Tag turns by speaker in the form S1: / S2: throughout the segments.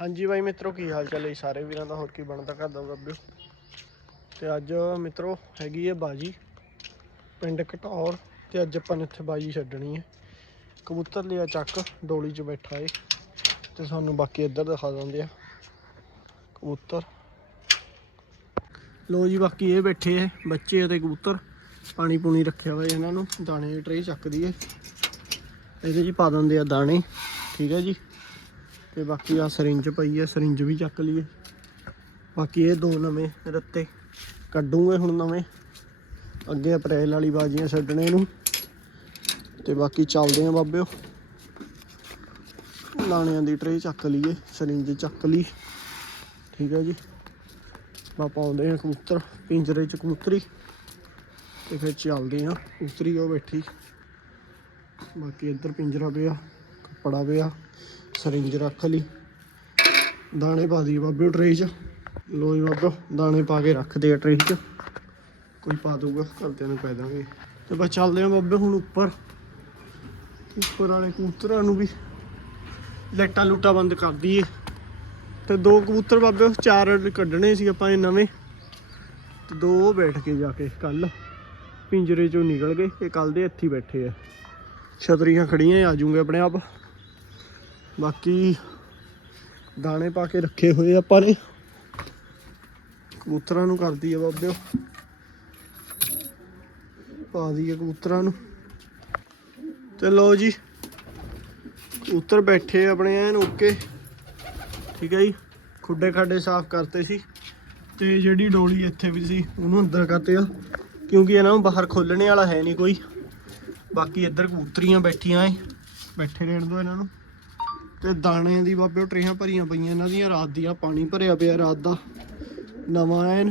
S1: ਹਾਂਜੀ ਬਾਈ ਮਿੱਤਰੋ, ਕੀ ਹਾਲ ਚਾਲ ਹੈ ਸਾਰੇ ਵੀਰਾਂ ਦਾ? ਹੋਰ ਕੀ ਬਣਦਾ ਘਰ ਦਾ ਗੱਬਿਓ ਤੇ ਅੱਜ ਮਿੱਤਰੋ ਹੈਗੀ ਹੈ ਬਾਜੀ, ਪਿੰਡ ਘਟੌਰ ਤੇ ਅੱਜ ਆਪਾਂ ਨੇ ਇੱਥੇ ਬਾਜੀ ਛੱਡਣੀ ਹੈ। ਕਬੂਤਰ ਲਿਆ ਚੱਕ, ਡੋਲੀ 'ਚ ਬੈਠਾ ਏ। ਤੇ ਸਾਨੂੰ ਬਾਕੀ ਇੱਧਰ ਦਿਖਾ ਦਿੰਦੇ ਆ। ਕਬੂਤਰ। ਲੋ ਜੀ, ਬਾਕੀ ਇਹ ਬੈਠੇ ਐ ਬੱਚੇ ਅਤੇ ਕਬੂਤਰ। ਪਾਣੀ ਪੂਣੀ ਰੱਖਿਆ ਹੋਇਆ ਇਹਨਾਂ ਨੂੰ, ਦਾਣੇ ਟਰੇ ਚੱਕਦੀ ਏ ਇਹਦੇ 'ਚ ਪਾ ਦਿੰਦੇ ਆ ਦਾਣੇ, ਠੀਕ ਹੈ ਜੀ। ਤੇ ਬਾਕੀ ਆ ਸਰਿੰਜ ਪਈ ਹੈ ਸਰਿੰਜ ਵੀ ਚੱਕ ਲਈਏ। ਬਾਕੀ ਇਹ ਦੋ ਨਵੇਂ ਰੱਤੇ ਕੱਢੂਗੇ ਹੁਣ ਨਵੇਂ। ਅੱਗੇ ਅਪ੍ਰੈਲ ਵਾਲੀ ਬਾਜੀਆਂ ਛੱਡਣੇ ਨੂੰ। ਤੇ ਬਾਕੀ ਚੱਲਦੇ ਆ ਬਾਬਿਓ। ਲਾਣਿਆਂ ਦੀ ਟਰੇ ਚੱਕ ਲਈਏ ਸਰਿੰਜ ਚੱਕ ਲਈ। ਠੀਕ ਹੈ ਜੀ। ਬਾ ਪਾਉਂਦੇ ਆ ਕਬੂਤਰ, ਪਿੰਜਰੇ ਚ ਕਬੂਤਰੀ। ਤੇ ਫਿਰ ਚੱਲਦੇ ਆ। ਕਬੂਤਰੀ ਉਹ ਬੈਠੀ। ਬਾਕੀ ਇੱਧਰ ਪਿੰਜਰਾ ਪਿਆ, ਕੱਪੜਾ ਪਿਆ। ਸਰਿੰਜ ਰੱਖ ਲਈ। ਦਾਣੇ ਪਾ ਦਈਏ ਬਾਬੇ ਟਰੇ 'ਚ। ਲੋ ਜੀ ਬਾਬਾ, ਦਾਣੇ ਪਾ ਕੇ ਰੱਖਦੇ ਆ ਟਰੇ 'ਚ। ਕੋਈ ਪਾ ਦੂਗਾ ਘਰਦਿਆਂ ਨੂੰ ਪੈ ਦਾਂਗੇ। ਤੇ ਬਸ ਚੱਲਦੇ ਆ ਬਾਬੇ ਹੁਣ ਉੱਪਰ। ਉੱਪਰ ਵਾਲੇ ਕਬੂਤਰਾਂ ਨੂੰ ਵੀ ਲਾਈਟਾਂ ਲੂਟਾਂ ਬੰਦ ਕਰ ਦਈਏ। ਤੇ ਦੋ ਕਬੂਤਰ ਬਾਬੇ, ਚਾਰ ਕੱਢਣੇ ਸੀ ਆਪਾਂ ਇਹ ਨਵੇਂ। ਤੇ ਦੋ ਬੈਠ ਕੇ ਜਾ ਕੇ ਕੱਲ ਪਿੰਜਰੇ ਚੋਂ ਨਿਕਲ ਗਏ। ਇਹ ਕੱਲ ਦੇ ਇੱਥੇ ਬੈਠੇ ਆ। ਛਤਰੀਆਂ ਖੜੀਆਂ ਆ ਜੂਗੇ ਆਪਣੇ ਆਪ। ਬਾਕੀ ਦਾਣੇ ਪਾ ਕੇ ਰੱਖੇ ਹੋਏ ਆਪਾਂ ਨੇ। ਕਬੂਤਰਾਂ ਨੂੰ ਕਰਦੀ ਆ ਬਾਬਿਓ। ਪਾ ਦਈਏ ਕਬੂਤਰਾਂ ਨੂੰ। ਤੇ ਲਓ ਜੀ, ਕਬੂਤਰ ਬੈਠੇ ਆਪਣੇ ਐਨ ਓਕੇ। ਠੀਕ ਹੈ ਜੀ, ਖੁੱਡੇ ਖਾਡੇ ਸਾਫ਼ ਕਰਤੇ ਸੀ। ਤੇ ਜਿਹੜੀ ਡੋਲੀ ਇੱਥੇ ਵੀ ਸੀ, ਉਹਨੂੰ ਅੰਦਰ ਕਰਤੇ ਆ। ਕਿਉਂਕਿ ਇਹਨਾਂ ਨੂੰ ਬਾਹਰ ਖੋਲਣੇ ਵਾਲਾ ਹੈ ਨਹੀਂ ਕੋਈ। ਬਾਕੀ ਇੱਧਰ ਕਬੂਤਰੀਆਂ ਬੈਠੀਆਂ ਏ ਬੈਠੇ ਰਹਿਣ ਦੋ ਇਹਨਾਂ ਨੂੰ। ਤੇ ਦਾਣੇ ਦੀ ਬਾਬੇ ਉਹ ਟਰੇਆਂ ਭਰੀਆਂ ਪਈਆਂ, ਇਹਨਾਂ ਦੀਆਂ ਰਾਤ ਦੀਆਂ ਪਾਣੀ ਭਰਿਆ ਪਿਆ ਰਾਤ ਦਾ, ਨਵਾਂ ਐਨ।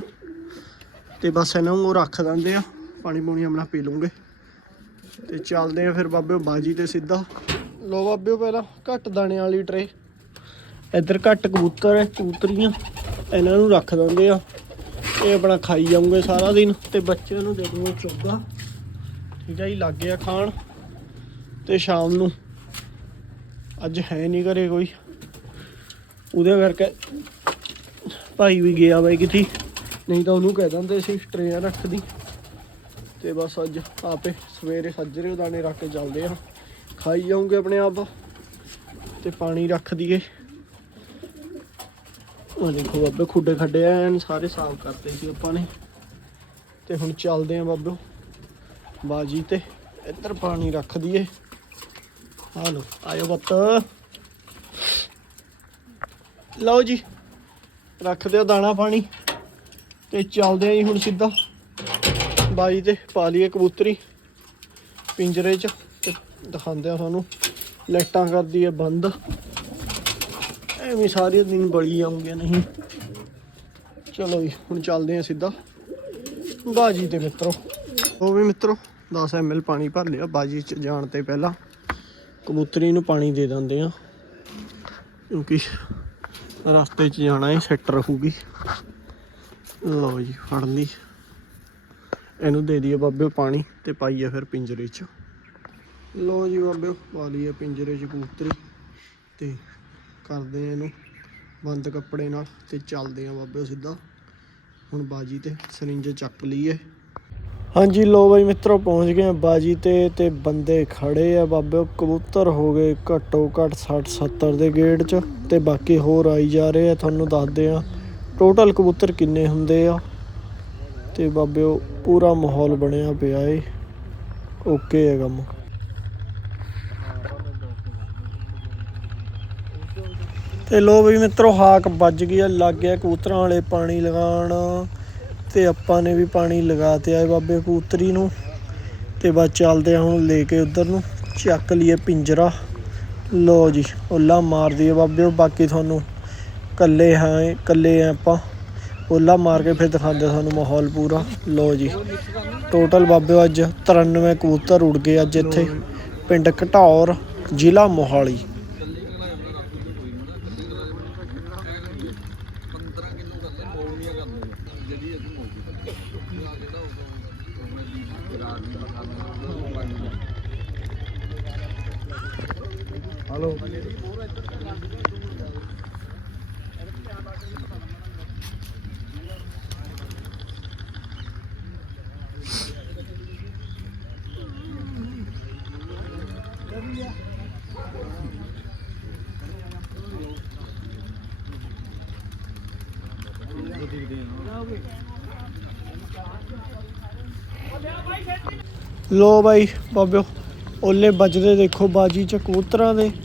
S1: ਤੇ ਬਸ ਇਹਨਾਂ ਨੂੰ ਉਹ ਰੱਖ ਦਿੰਦੇ ਆ, ਪਾਣੀ ਪੂਣੀ ਆਪਣਾ ਪੀ ਲੂੰਗੇ। ਤੇ ਚੱਲਦੇ ਆ ਫਿਰ ਬਾਬੇ ਬਾਜੀ ਤੇ ਸਿੱਧਾ। ਲੋ ਬਾਬੇ ਪਹਿਲਾਂ ਘੱਟ ਦਾਣੇ ਵਾਲੀ ਟਰੇ। ਇੱਧਰ ਘੱਟ ਕਬੂਤਰ ਹੈ ਕਬੂਤਰੀਆਂ, ਇਹਨਾਂ ਨੂੰ ਰੱਖ ਦਿੰਦੇ ਆ। ਇਹ ਆਪਣਾ ਖਾਈ ਜਾਉਂਗੇ ਸਾਰਾ ਦਿਨ, ਤੇ ਬੱਚਿਆਂ ਨੂੰ ਦੇ ਦੂੰਗੇ ਚੋਗਾ। ਠੀਕ ਹੈ ਜੀ, ਲੱਗ ਗਿਆ ਖਾਣ। ਤੇ ਸ਼ਾਮ ਨੂੰ ਅੱਜ ਹੈ ਨਹੀਂ ਘਰੇ ਕੋਈ। ਉਹਦੇ ਕਰਕੇ ਭਾਈ ਵੀ ਗਿਆ ਬਾਈ ਕਿਤੇ ਨਹੀਂ ਤਾਂ ਉਹਨੂੰ ਕਹਿ ਦਿੰਦੇ ਸੀ ਟਰੇਨ ਰੱਖਦੀ। ਤੇ ਬਸ ਅੱਜ ਆਪੇ ਸਵੇਰੇ ਸੱਜਰੇ ਦਾਣੇ ਰੱਖ ਕੇ ਚੱਲਦੇ ਆ। ਖਾਈ ਜਾਉਂਗੇ ਆਪਣੇ ਆਪ। ਤੇ ਪਾਣੀ ਰੱਖ ਦਈਏ। ਉਹ ਦੇਖੋ ਬਾਬੇ ਖੁੱਡੇ ਖੱਡੇ ਐਨ ਸਾਰੇ ਸਾਫ਼ ਕਰਤੇ ਸੀ ਆਪਾਂ ਨੇ। ਤੇ ਹੁਣ ਚੱਲਦੇ ਆ ਬਾਬੇ। ਬਾਜੀ ਤੇ ਇੱਧਰ ਪਾਣੀ ਰੱਖ ਦਈਏ। ਆ ਲੋ ਆਇਓ ਬੱਤ। ਲਓ ਜੀ, ਰੱਖਦੇ ਆ ਦਾਣਾ ਪਾਣੀ ਤੇ ਚੱਲਦੇ ਆ ਜੀ ਹੁਣ ਸਿੱਧਾ। ਬਾਜੀ ਤੇ ਪਾ ਲਈਏ ਕਬੂਤਰੀ ਪਿੰਜਰੇ 'ਚ ਤੇ ਦਿਖਾਉਂਦੇ ਆ ਤੁਹਾਨੂੰ। ਲਾਈਟਾਂ ਕਰਦੀ ਹੈ ਬੰਦ। ਐਵੇਂ ਸਾਰੇ ਦਿਨ ਬਲੀ ਆਉਂਗੇ ਨਹੀਂ ਚਲੋ ਜੀ, ਹੁਣ ਚੱਲਦੇ ਆਂ ਸਿੱਧਾ। ਬਾਜੀ ਤੇ ਮਿੱਤਰੋ। ਉਹ ਵੀ ਮਿੱਤਰੋ 10 ml ਪਾਣੀ ਭਰ ਲਿਆ, ਬਾਜੀ 'ਚ ਜਾਣ ਤੇ ਪਹਿਲਾਂ। ਕਬੂਤਰੀ ਨੂੰ ਪਾਣੀ ਦੇ ਦਿੰਦੇ ਆ। ਕਿਉਂਕਿ ਰਸਤੇ 'ਚ ਜਾਣਾ ਹੈ ਸੈੱਟ ਰਹੂਗੀ। ਲਓ ਜੀ, ਫੜ ਲਈ। ਇਹਨੂੰ ਦੇ ਦਈਏ ਬਾਬੇ ਪਾਣੀ ਤੇ ਪਾਈਏ ਫਿਰ ਪਿੰਜਰੇ 'ਚ। ਲਓ ਜੀ ਬਾਬੇ, ਪਾ ਲਈਏ ਪਿੰਜਰੇ 'ਚ ਕਬੂਤਰੀ ਤੇ ਕਰਦੇ ਆ ਇਹਨੂੰ ਬੰਦ ਕੱਪੜੇ ਨਾਲ ਤੇ ਚੱਲਦੇ ਆ ਬਾਬੇ ਸਿੱਧਾ। ਹੁਣ ਬਾਜੀ ਤੇ ਸਰਿੰਜ ਚੱਕ ਲਈਏ। ਹਾਂਜੀ ਲੋ ਬਾਈ ਮਿੱਤਰੋ, ਪਹੁੰਚ ਗਏ ਬਾਜੀ ਤੇ ਤੇ ਬੰਦੇ ਖੜੇ ਆ ਬਾਬੇ ਕਬੂਤਰ ਹੋ ਗਏ ਘੱਟੋ ਘੱਟ 60 70 ਦੇ ਗੇੜ 'ਚ ਤੇ ਬਾਕੀ ਹੋਰ ਆਈ ਜਾ ਰਹੇ ਆ, ਤੁਹਾਨੂੰ ਦੱਸਦੇ ਆ ਟੋਟਲ ਕਬੂਤਰ ਕਿੰਨੇ ਹੁੰਦੇ ਆ? ਤੇ ਬਾਬੇ, ਉਹ ਪੂਰਾ ਮਾਹੌਲ ਬਣਿਆ ਪਿਆ ਏ। ਓਕੇ ਹੈ ਕੰਮ। ਤੇ ਲੋ ਬਈ ਮਿੱਤਰੋ, ਹਾਕ ਵੱਜ ਗਈ ਆ, ਲੱਗ ਗਿਆ ਕਬੂਤਰਾਂ ਵਾਲੇ ਪਾਣੀ ਲਗਾਉਣ। ਤੇ ਆਪਾਂ ਨੇ ਵੀ ਪਾਣੀ ਲਗਾ ਤੇ ਆਏ ਬਾਬੇ ਕਬੂਤਰੀ ਨੂੰ ਤੇ ਬਸ ਚੱਲਦੇ ਆ ਹੁਣ ਲੈ ਕੇ ਉਧਰ ਨੂੰ। ਚੱਕ ਲਈਏ ਪਿੰਜਰਾ। ਲੋ ਜੀ, ਓਲਾ ਮਾਰ ਦਈਏ ਬਾਬੇ ਬਾਕੀ ਤੁਹਾਨੂੰ ਕੱਲੇ ਹਾਂ ਕੱਲੇ ਆ ਆਪਾਂ। ਓਲਾ ਮਾਰ ਕੇ ਫਿਰ ਦਿਖਾਉਂਦੇ ਤੁਹਾਨੂੰ ਮਾਹੌਲ ਪੂਰਾ। ਲੋ ਜੀ ਟੋਟਲ ਬਾਬੇ ਅੱਜ 93 ਕਬੂਤਰ ਉੜ ਗਏ ਅੱਜ ਇੱਥੇ। ਪਿੰਡ ਘਟੌਰ ਜ਼ਿਲ੍ਹਾ ਮੋਹਾਲੀ। हेलो। लो भाई बाबे ओले बजरे देखो बाजी च कबूतर के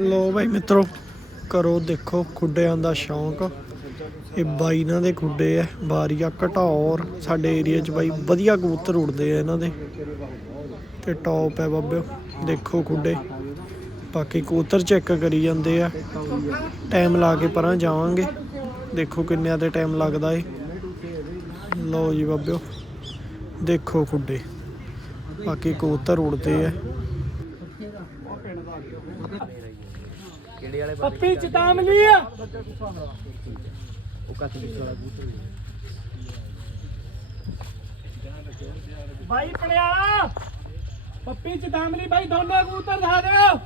S1: ਲੋ ਬਾਈ ਮਿੱਤਰੋ, ਕਰੋ ਦੇਖੋ ਖੁੱਡਿਆਂ ਦਾ ਸ਼ੌਂਕ। ਇਹ ਬਾਈ ਇਹਨਾਂ ਦੇ ਖੁੱਡੇ ਆ ਬਾਰੀਆ ਘਟੌਰ ਸਾਡੇ ਏਰੀਆ 'ਚ ਬਾਈ ਵਧੀਆ ਕਬੂਤਰ ਉੜਦੇ ਆ ਇਹਨਾਂ ਦੇ। ਤੇ ਟੌਪ ਹੈ ਬਾਬਿਓ, ਦੇਖੋ ਖੁੱਡੇ। ਬਾਕੀ ਕਬੂਤਰ ਚੈੱਕ ਕਰੀ ਜਾਂਦੇ ਆ। ਟਾਈਮ ਲਾ ਕੇ ਪਰਾਂ ਜਾਵਾਂਗੇ। ਦੇਖੋ ਕਿੰਨਿਆਂ ਤੇ ਟਾਈਮ ਲੱਗਦਾ ਏ। ਲਓ ਜੀ ਬਾਬਿਓ, ਦੇਖੋ ਖੁੱਡੇ। ਬਾਕੀ ਕਬੂਤਰ ਉੜਦੇ ਆ।
S2: ਪੱਪੀ ਚਤਾਮਲੀ ਆ। ਬਾਈ ਪਣਿਆਲਾ ਪੱਪੀ ਚਤਾਮਲੀ ਬਾਈ ਦੋਨੇ ਕਬੂਤਰ ਦਿਖਾ ਦਿਓ।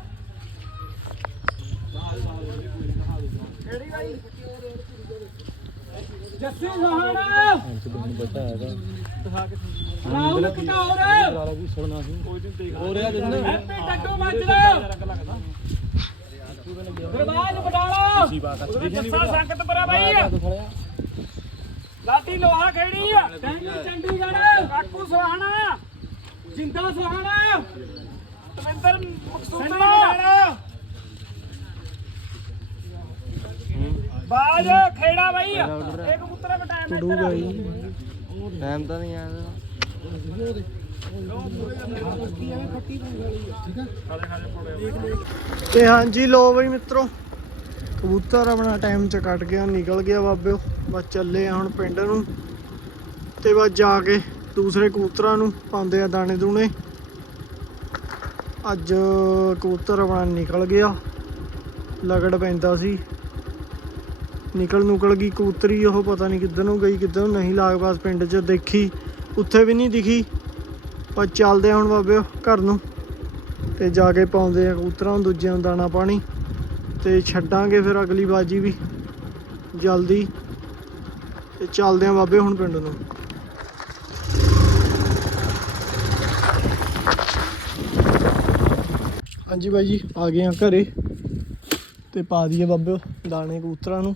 S2: ਕਿਹੜੀ ਬਾਈ? ਜੱਸੀ ਸਹਾਣਾ ਰਾਹੁਲ ਕਟੌਰ ਹੈਪੀ ਟੱਟੂ ਮਾਜਰਾ ਦਰਬਾਰ ਬਟਾਲਾ ਜੱਸਾ ਸੰਗਤ ਪਰਾ ਬਾਈ ਲਾਟੀ ਲੋਹਾ ਖੇੜੀ ਆ। ਚੰਡੀਗੜ੍ਹ ਕਾਕੂ ਸੁਹਾਣਾ ਜਿੰਦਾ ਸੁਹਾਣਾ ਤਵਿੰਦਰ ਮਕਸੂਦਾ ਬਾਜ ਖੇੜਾ ਬਾਈ ਇੱਕ ਕਬੂਤਰ ਟਾਈਮ
S1: ਕੁੜੂ ਬਾਈ
S3: ਟਾਈਮ ਤਾਂ ਨਹੀਂ ਆਇਆ
S1: ਤੇ ਹਾਂਜੀ ਲੋ ਬਈ ਮਿੱਤਰੋ, ਕਬੂਤਰ ਆਪਣਾ ਟਾਈਮ ਚ ਕੱਟ ਗਿਆ, ਨਿਕਲ ਗਿਆ ਬਾਬਿਓ। ਬਸ ਚੱਲੇ ਆ ਹੁਣ ਪਿੰਡ ਨੂੰ ਤੇ ਬਸ ਜਾ ਕੇ ਦੂਸਰੇ ਕਬੂਤਰਾਂ ਨੂੰ ਪਾਉਂਦੇ ਆ ਦਾਣੇ ਦੂਣੇ। ਅੱਜ ਕਬੂਤਰ ਆਪਣਾ ਨਿਕਲ ਗਿਆ। ਲਗੜ ਪੈਂਦਾ ਸੀ। ਨਿਕਲ ਨੁਕਲ ਗਈ ਕਬੂਤਰੀ, ਉਹ ਪਤਾ ਨਹੀਂ ਕਿੱਧਰ ਨੂੰ ਗਈ, ਕਿੱਧਰ ਨੂੰ ਨਹੀਂ। ਲਾਗ ਪਾਸ ਪਿੰਡ 'ਚ ਦੇਖੀ, ਉੱਥੇ ਵੀ ਨਹੀਂ ਦਿਖੀ। ਪਰ ਚੱਲਦੇ ਆ ਹੁਣ ਬਾਬੇ ਘਰ ਨੂੰ ਤੇ ਜਾ ਕੇ ਪਾਉਂਦੇ ਆ ਕਬੂਤਰਾਂ ਨੂੰ ਦੂਜਿਆਂ ਨੂੰ ਦਾਣਾ ਪਾਣੀ ਤੇ ਛੱਡਾਂਗੇ ਫਿਰ ਅਗਲੀ ਬਾਜੀ ਵੀ ਜਲਦੀ। ਤੇ ਚੱਲਦੇ ਆ ਬਾਬੇ ਹੁਣ ਪਿੰਡ ਨੂੰ। ਹਾਂਜੀ ਬਾਈ ਜੀ, ਆ ਗਏ ਆ ਘਰੇ ਤੇ ਪਾ ਦਈਏ ਬਾਬੇ ਦਾਣੇ ਕਬੂਤਰਾਂ ਨੂੰ।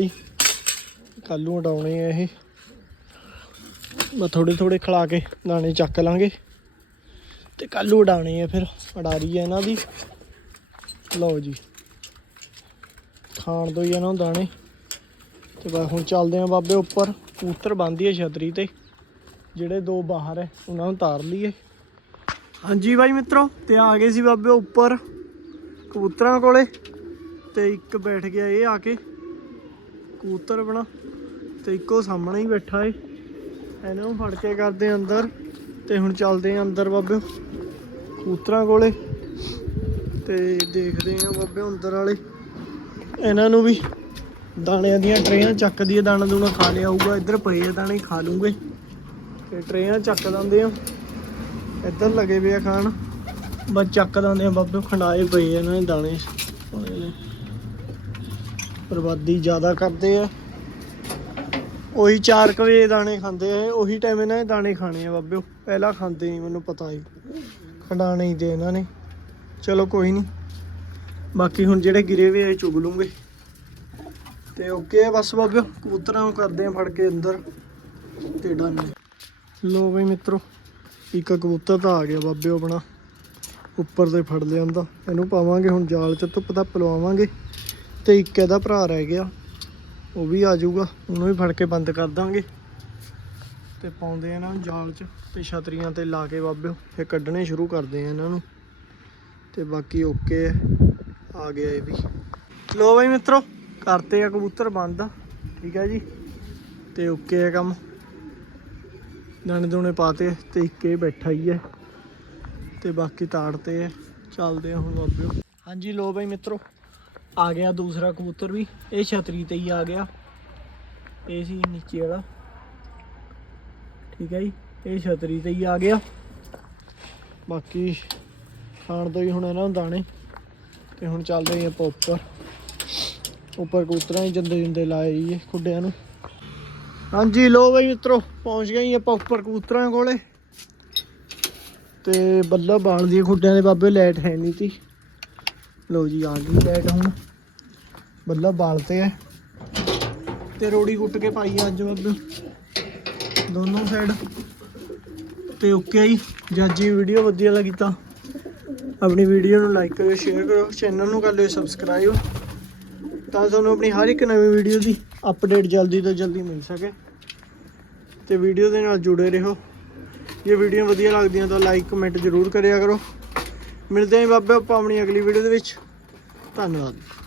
S1: ਠੀਕ ਜੀ। ਕੱਲ ਨੂੰ ਉਡਾਉਣੇ ਆ ਇਹ। ਮੈਂ ਥੋੜੇ ਥੋੜੇ ਖਿਲਾ ਕੇ ਦਾਣੇ ਚੱਕ ਲਾਂਗੇ। ਤੇ ਕੱਲ ਨੂੰ ਉਡਾਣੇ ਆ ਫਿਰ। ਉਡਾਰੀ ਆ ਇਹਨਾਂ ਦੀ। ਲਓ ਜੀ। ਖਾਣ ਦੋ ਹੀ ਇਹਨਾਂ ਨੂੰ ਦਾਣੇ। ਤੇ ਬਸ ਹੁਣ ਚੱਲਦੇ ਆ ਬਾਬੇ ਉੱਪਰ। ਕਬੂਤਰ ਬੰਦੀ ਹੈ ਛਤਰੀ ਤੇ। ਜਿਹੜੇ ਦੋ ਬਾਹਰ ਹੈ ਉਹਨਾਂ ਨੂੰ ਤਾਰ ਲਈਏ। ਹਾਂਜੀ ਬਾਈ ਮਿੱਤਰੋ, ਤੇ ਆ ਗਏ ਸੀ ਬਾਬੇ ਉੱਪਰ ਕਬੂਤਰਾਂ ਕੋਲੇ। ਤੇ ਇੱਕ ਬੈਠ ਗਿਆ ਇਹ ਆ ਕੇ। ਕਬੂਤਰ ਬਣਾ। ਤੇ ਇੱਕੋ ਸਾਹਮਣੇ ਹੀ ਬੈਠਾ ਏ। ਇਹਨਾਂ ਨੂੰ ਫੜ ਕੇ ਕਰਦੇ ਅੰਦਰ। ਤੇ ਹੁਣ ਚੱਲਦੇ ਆ ਅੰਦਰ ਬਾਬੇ। ਕਬੂਤਰਾਂ ਕੋਲੇ। ਤੇ ਦੇਖਦੇ ਆ ਬਾਬੇ ਅੰਦਰ ਵਾਲੇ। ਇਹਨਾਂ ਨੂੰ ਵੀ ਦਾਣਿਆਂ ਦੀਆਂ ਟਰੇਆਂ ਚੱਕਦੀ ਦੀਏ ਦਾਣਾ ਦੂਣਾ ਖਾ ਲਿਆ ਹੋਊਗਾ। ਇੱਧਰ ਪਏ ਆ, ਦਾਣੇ ਖਾ ਲੂਗੇ। ਤੇ ਟਰੇਆਂ ਚੱਕ ਦਿੰਦੇ ਆ। ਇੱਧਰ ਲੱਗੇ ਪਏ ਆ ਖਾਣ। ਬਸ ਚੱਕ ਦਿੰਦੇ ਆ ਬਾਬੇ। ਖੰਡਾਏ ਪਏ ਇਹਨਾਂ ਨੇ ਦਾਣੇ। ਬਰਬਾਦੀ ਜ਼ਿਆਦਾ ਕਰਦੇ ਆ। ਉਹੀ 4 ਵਜੇ ਦਾਣੇ ਖਾਂਦੇ ਆ। ਉਹੀ ਟਾਈਮ ਇਹਨਾਂ ਨੇ ਦਾਣੇ ਖਾਣੇ ਆ ਬਾਬਿਓ। ਪਹਿਲਾਂ ਖਾਂਦੇ ਨਹੀਂ, ਮੈਨੂੰ ਪਤਾ ਹੀ ਖੰਡਾਣੇ ਹੀ ਦੇ ਇਹਨਾਂ ਨੇ। ਚਲੋ ਕੋਈ ਨਹੀਂ। ਬਾਕੀ ਹੁਣ ਜਿਹੜੇ ਗਿਰੇ ਵੇ ਆ ਚੁਗ ਲੂੰਗੇ। ਤੇ ਓਕੇ ਬਸ ਬਾਬਿਓ। ਕਬੂਤਰਾਂ ਨੂੰ ਕਰਦੇ ਆ ਫੜ ਕੇ ਅੰਦਰ ਤੇ ਡਨ। ਲੋ ਬਈ ਮਿੱਤਰੋ, ਇੱਕ ਕਬੂਤਰ ਤਾਂ ਆ ਗਿਆ ਬਾਬਿਓ ਆਪਣਾ। ਉੱਪਰ ਤੇ ਫੜ ਲਿਆਂਦਾ। ਇਹਨੂੰ ਪਾਵਾਂਗੇ ਹੁਣ ਜਾਲ 'ਚ, ਧੁੱਪ ਤਾਂ ਪਲਵਾਵਾਂਗੇ। ਤੇ ਇੱਕ ਇਹਦਾ ਭਰਾ ਰਹਿ ਗਿਆ। ਉਹ ਵੀ ਆ ਜਾਊਗਾ। ਉਹਨੂੰ ਵੀ ਫੜ ਕੇ ਬੰਦ ਕਰ ਦਾਂਗੇ। ਤੇ ਪਾਉਂਦੇ ਆ ਇਹਨਾਂ ਨੂੰ ਜਾਲ 'ਚ ਤੇ ਛਤਰੀਆਂ ਤੇ ਲਾ ਕੇ ਬਾਬਿਓ ਫਿਰ ਕੱਢਣੇ ਸ਼ੁਰੂ ਕਰਦੇ ਆ ਇਹਨਾਂ ਨੂੰ। ਤੇ ਬਾਕੀ ਓਕੇ ਆ। ਗਿਆ ਇਹ ਵੀ। ਲੋ ਬਈ ਮਿੱਤਰੋ, ਕਰਤੇ ਆ ਕਬੂਤਰ ਬੰਦ ਠੀਕ ਹੈ ਜੀ। ਤੇ ਓਕੇ ਹੈ ਕੰਮ। ਦਾਣੇ ਦੋਨੇ ਪਾਤੇ ਤੇ ਇੱਕ ਇਹ ਬੈਠਾ ਹੀ ਹੈ ਤੇ ਬਾਕੀ ਤਾੜਤੇ ਹੈ ਚੱਲਦੇ ਆ ਹੁਣ ਬਾਬਿਓ ਹਾਂਜੀ ਲੋ ਬਈ ਮਿੱਤਰੋ। ਆ ਗਿਆ ਦੂਸਰਾ ਕਬੂਤਰ ਵੀ, ਇਹ ਛਤਰੀ ਤੇ ਹੀ ਆ ਗਿਆ। ਇਹ ਸੀ ਨੀਚੇ ਵਾਲਾ। ਠੀਕ ਹੈ ਜੀ, ਇਹ ਛਤਰੀ ਤੇ ਹੀ ਆ ਗਿਆ। ਬਾਕੀ ਖਾਣ ਤੋਂ ਹੀ ਹੁਣ ਇਹਨਾਂ ਨੂੰ ਦਾਣੇ, ਤੇ ਹੁਣ ਚੱਲਦੇ ਹਾਂ ਆਪਾਂ ਉੱਪਰ। ਉੱਪਰ ਕਬੂਤਰਾਂ ਹੀ ਜੰਦੇ ਜੰਦੇ ਲਾਏ ਜੀ, ਖੁੱਡਿਆਂ ਨੂੰ। ਹਾਂਜੀ ਲੋ ਬਈ ਮਿੱਤਰੋ, ਪਹੁੰਚ ਗਏ ਜੀ ਆਪਾਂ ਉੱਪਰ ਕਬੂਤਰਾਂ ਕੋਲੇ। ਤੇ ਬੱਲਾ ਬਾਲ ਦੀ ਖੁੱਡਿਆਂ ਦੇ ਬਾਬੇ ਲਾਈਟ ਹੈ ਨਹੀਂ ਸੀ ਲੋ ਜੀ, ਆ ਗਈ ਲਾਈਟ ਹੁਣ। ਬੱਲਾ ਬਾਲ ਤੇ ਹੈ ਤੇ ਰੋੜੀ ਕੁੱਟ ਕੇ ਪਾਈ ਅੱਜ ਬਾਬੇ ਦੋਨੋਂ ਸਾਈਡ ਤੇ ਓਕੇ ਜੀ। ਜੱਜ ਜੀ ਵੀਡੀਓ ਵਧੀਆ ਲੱਗੀ ਤਾਂ ਆਪਣੀ ਵੀਡੀਓ ਨੂੰ ਲਾਈਕ ਕਰਿਓ ਸ਼ੇਅਰ ਕਰੋ ਚੈਨਲ ਨੂੰ ਕਰ ਲਿਓ ਸਬਸਕ੍ਰਾਈਬ ਤਾਂ ਤੁਹਾਨੂੰ ਆਪਣੀ ਹਰ ਇੱਕ ਨਵੀਂ ਵੀਡੀਓ ਦੀ ਅਪਡੇਟ ਜਲਦੀ ਤੋਂ ਜਲਦੀ ਮਿਲ ਸਕੇ। ਤੇ ਵੀਡੀਓ ਦੇ ਨਾਲ ਜੁੜੇ ਰਹੋ। ਜੇ ਵੀਡੀਓ ਵਧੀਆ ਲੱਗਦੀਆਂ ਤਾਂ ਲਾਈਕ ਕਮੈਂਟ ਜ਼ਰੂਰ ਕਰਿਆ ਕਰੋ। ਮਿਲਦੇ ਹਾਂ ਬਾਬੇ ਆਪਾਂ ਆਪਣੀ ਅਗਲੀ ਵੀਡੀਓ ਦੇ ਵਿੱਚ। ਧੰਨਵਾਦ।